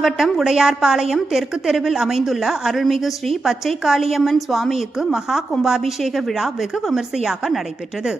மாவட்டம் உடையார்பாளையம் தெற்கு தெருவில் அமைந்துள்ள அருள்மிகு ஸ்ரீ பச்சை காளியம்மன் சுவாமிக்கு மகா கும்பாபிஷேக விழா வெகு விமர்சையாக நடைபெற்றது.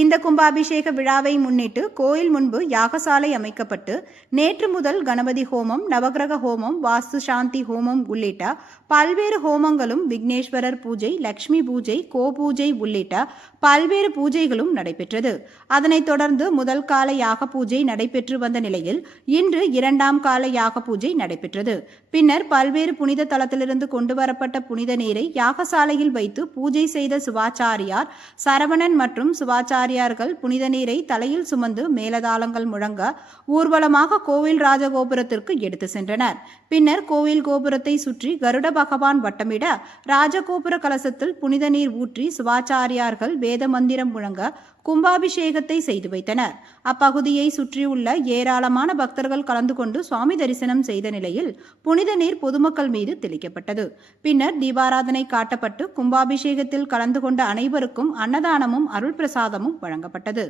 இந்த கும்பாபிஷேக விழாவை முன்னிட்டு கோயில் முன்பு யாகசாலை அமைக்கப்பட்டு நேற்று முதல் கணபதி ஹோமம், நவகிரக ஹோமம், வாஸ்து சாந்தி ஹோமம் உள்ளிட்ட பல்வேறு ஹோமங்களும், விக்னேஸ்வரர் பூஜை, லட்சுமி பூஜை, கோபூஜை உள்ளிட்ட பல்வேறு பூஜைகளும் நடைபெற்றது. அதனைத் தொடர்ந்து முதல் கால யாக பூஜை நடைபெற்று வந்த நிலையில் இன்று இரண்டாம் கால யாக பூஜை நடைபெற்றது. பின்னர் பல்வேறு புனித தலத்திலிருந்து கொண்டுவரப்பட்ட புனித நீரை யாகசாலையில் வைத்து பூஜை செய்த சிவாச்சாரியார் சரவணன் மற்றும் சிவாச்சாரியார்கள் புனித நீரை தலையில் சுமந்து மேலதாளங்கள் முழங்க ஊர்வலமாக கோவில் ராஜகோபுரத்திற்கு எடுத்து சென்றனர். பின்னர் கோவில் கோபுரத்தை சுற்றி கருட பகவான் வட்டமிட ராஜகோபுர கலசத்தில் புனித நீர் ஊற்றி சிவாச்சாரியார்கள் வேத மந்திரம் முழங்க கும்பாபிஷேகத்தை செய்து வைத்தனர். அப்பகுதியை சுற்றியுள்ள ஏராளமான பக்தர்கள் கலந்து கொண்டு சுவாமி தரிசனம் செய்த நிலையில் புனித நீர் பொதுமக்கள் மீது தெளிக்கப்பட்டது. பின்னர் தீபாராதனை காட்டப்பட்டு கும்பாபிஷேகத்தில் கலந்து கொண்ட அனைவருக்கும் அன்னதானமும் அருள் பிரசாதமும் வழங்கப்பட்டது.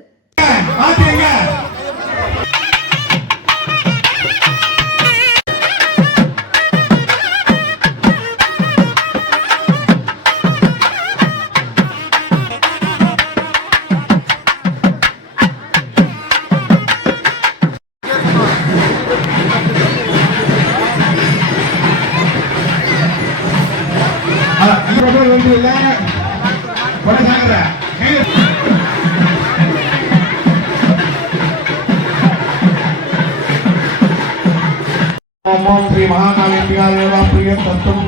ओम श्री महाकालेभ्यः देवाः प्रिय तत्तम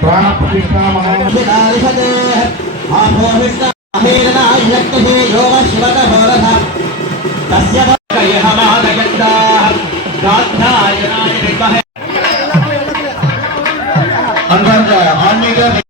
प्राण प्रतिष्ठा महामहिषे आभोहिष्ठ अहेरना यक्तहे योग शिवत होरथ तस्य भक्तयः महागजन्दाः गाथायनाय विमहे अंदर आन्मीக